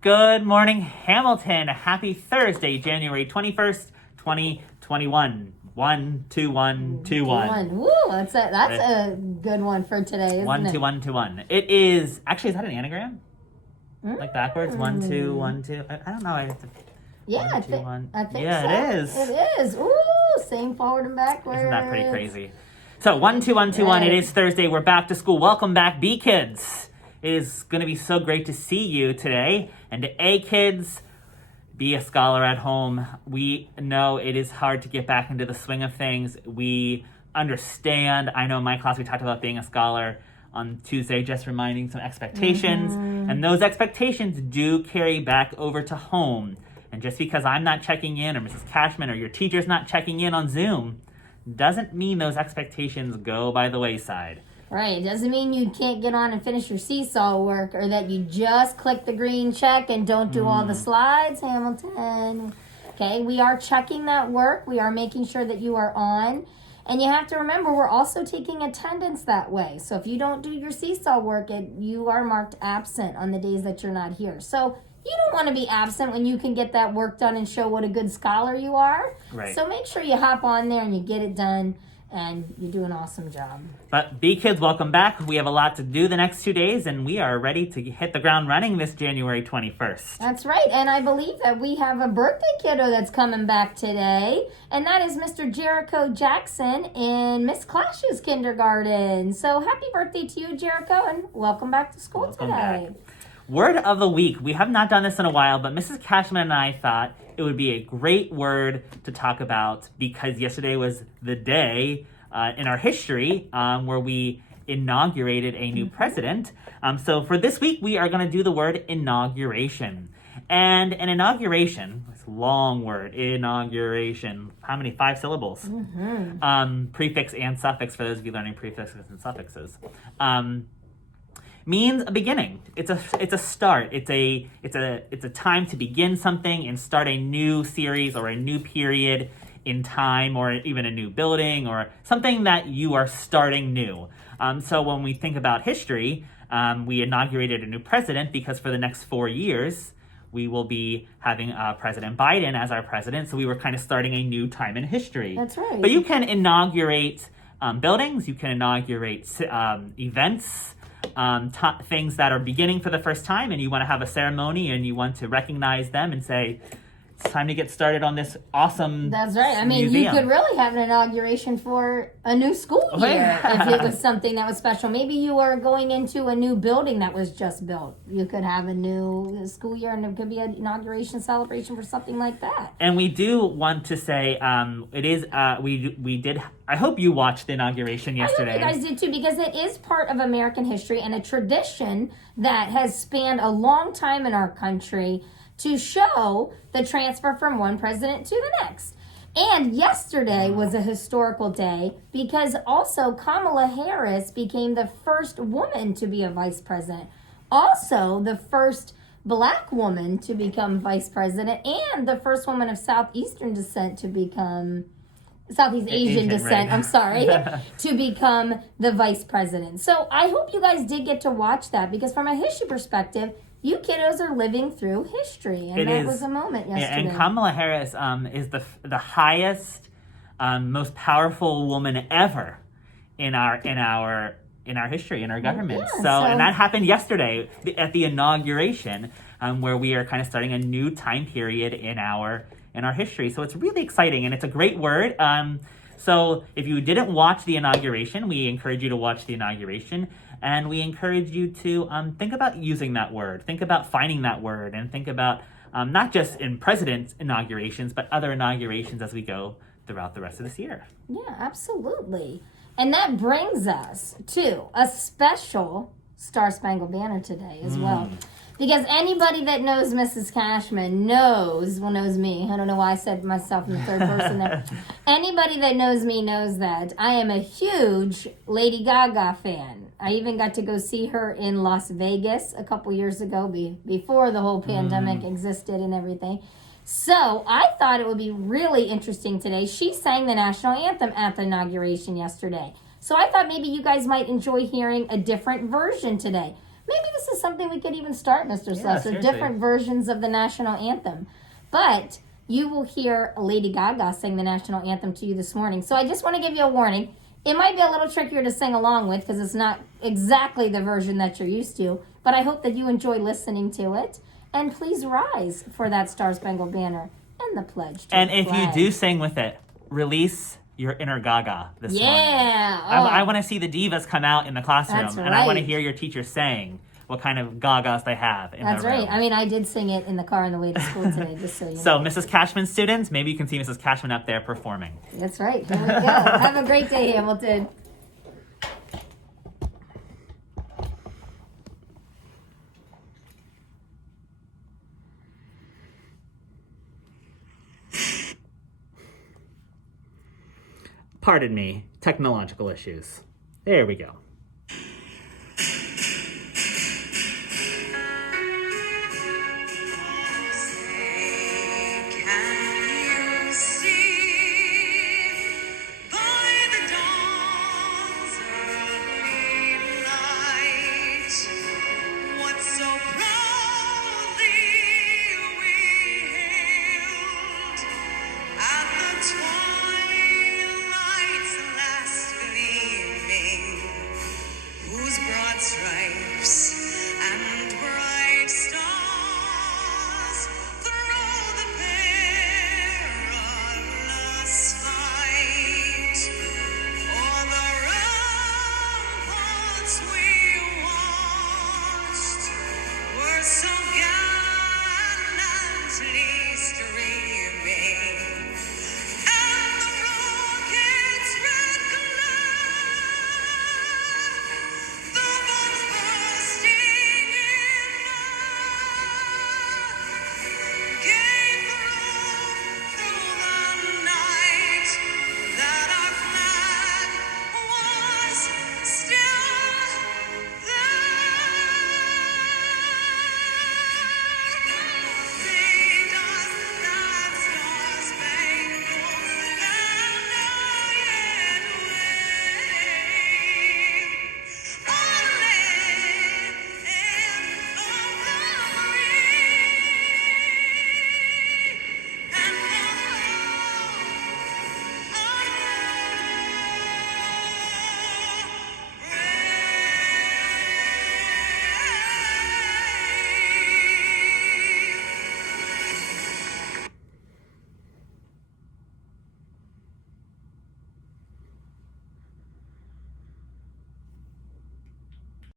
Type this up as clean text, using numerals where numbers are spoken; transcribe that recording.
Good morning, Hamilton. Happy Thursday, January 21st, 2021. 1, 2, 1, 2, 1. Woo, that's a good one for today, isn't 1, it? 2, 1, 2, 1. It is, actually, is that an anagram? Like backwards? 1, 2, 1, 2. I don't know. I have to, Yeah, 1, 2, 1. I think Yeah, so. it is. It is. Ooh, same forward and backwards. Isn't that pretty crazy? So 1, 2, 1, 2, 1. It is Thursday. We're back to school. Welcome back, B kids. It is going to be so great to see you today. And to A kids, be a scholar at home. We know it is hard to get back into the swing of things. We understand. I know in my class we talked about being a scholar on Tuesday, just reminding some expectations. And those expectations do carry back over to home. And just because I'm not checking in, or Mrs. Cashman, or your teacher's not checking in on Zoom, doesn't mean those expectations go by the wayside. Right. It doesn't mean you can't get on and finish your seesaw work, or that you just click the green check and don't do all the slides, Hamilton. Okay, we are checking that work. We are making sure that you are on. And you have to remember, we're also taking attendance that way. So if you don't do your seesaw work, you are marked absent on the days that you're not here. So you don't want to be absent when you can get that work done and show what a good scholar you are. Right. So make sure you hop on there and you get it done, and you do an awesome job. But B kids, welcome back. We have a lot to do the next 2 days, and we are ready to hit the ground running this January 21st. That's right, and I believe that we have a birthday kiddo that's coming back today, and that is Mr. Jericho Jackson in Miss Clash's kindergarten. So happy birthday to you, Jericho, and welcome back to school Welcome today. back. Word of the week. We have not done this in a while, but Mrs. Cashman and I thought it would be a great word to talk about because yesterday was the day in our history where we inaugurated a new president. So for this week, we are going to do the word inauguration. And an inauguration, this long word, inauguration, how many? 5 syllables. Prefix and suffix for those of you learning prefixes and suffixes. Means a beginning. It's a start. It's a time to begin something and start a new series or a new period in time, or even a new building, or something that you are starting new. So when we think about history, we inaugurated a new president because for the next 4 years we will be having President Biden as our president. So we were kind of starting a new time in history. That's right. But you can inaugurate buildings. You can inaugurate events. Things that are beginning for the first time, and you want to have a ceremony and you want to recognize them and say, it's time to get started on this awesome That's right. I mean, museum. you could really have an inauguration for a new school year if it was something that was special. Maybe you are going into a new building that was just built. You could have a new school year, and there could be an inauguration celebration for something like that. And we do want to say, it is, we did, I hope you watched the inauguration yesterday. I hope you guys did too, because it is part of American history and a tradition that has spanned a long time in our country to show the transfer from one president to the next. And yesterday was a historical day because also Kamala Harris became the first woman to be a vice president. Also, the first Black woman to become vice president, and the first woman of Southeast Asian descent to become right. I'm sorry, to become the vice president. So I hope you guys did get to watch that, because from a history perspective, you kiddos are living through history, and that was a moment yesterday. Yeah, and Kamala Harris is the highest, most powerful woman ever in our history, in our government. Yeah, And that happened yesterday at the inauguration, where we are kind of starting a new time period in our history. So it's really exciting, and it's a great word. So if you didn't watch the inauguration, we encourage you to watch the inauguration. And we encourage you to think about using that word, think about finding that word, and think about not just in president's inaugurations, but other inaugurations as we go throughout the rest of this year. Yeah, absolutely. And that brings us to a special Star Spangled Banner today as well. Because anybody that knows Mrs. Cashman knows me. I don't know why I said myself in the third person there. Anybody that knows me knows that I am a huge Lady Gaga fan. I even got to go see her in Las Vegas a couple years ago before the whole pandemic existed and everything. So I thought it would be really interesting today. She sang the national anthem at the inauguration yesterday. So I thought maybe you guys might enjoy hearing a different version today. Maybe this is something we could even start, Mr. Slesser. seriously. Different versions of the national anthem. But you will hear Lady Gaga sing the national anthem to you this morning. So I just want to give you a warning. It might be a little trickier to sing along with because it's not exactly the version that you're used to. But I hope that you enjoy listening to it. And please rise for that Star Spangled Banner and the pledge to And the if you flag. do sing with it, release your inner Gaga this morning. Yeah. I want to see the divas come out in the classroom, That's and I want to right. hear your teachers saying what kind of Gagas they have in That's their right. room. I mean, I did sing it in the car on the way to school today, just so you know. So, Mrs. Cashman students, maybe you can see Mrs. Cashman up there performing. That's right. Here we go. Have a great day, Hamilton. Pardon me, technological issues. There we go. Stripes and bright stars through the perilous fight. O'er the ramparts we watched were so gallantly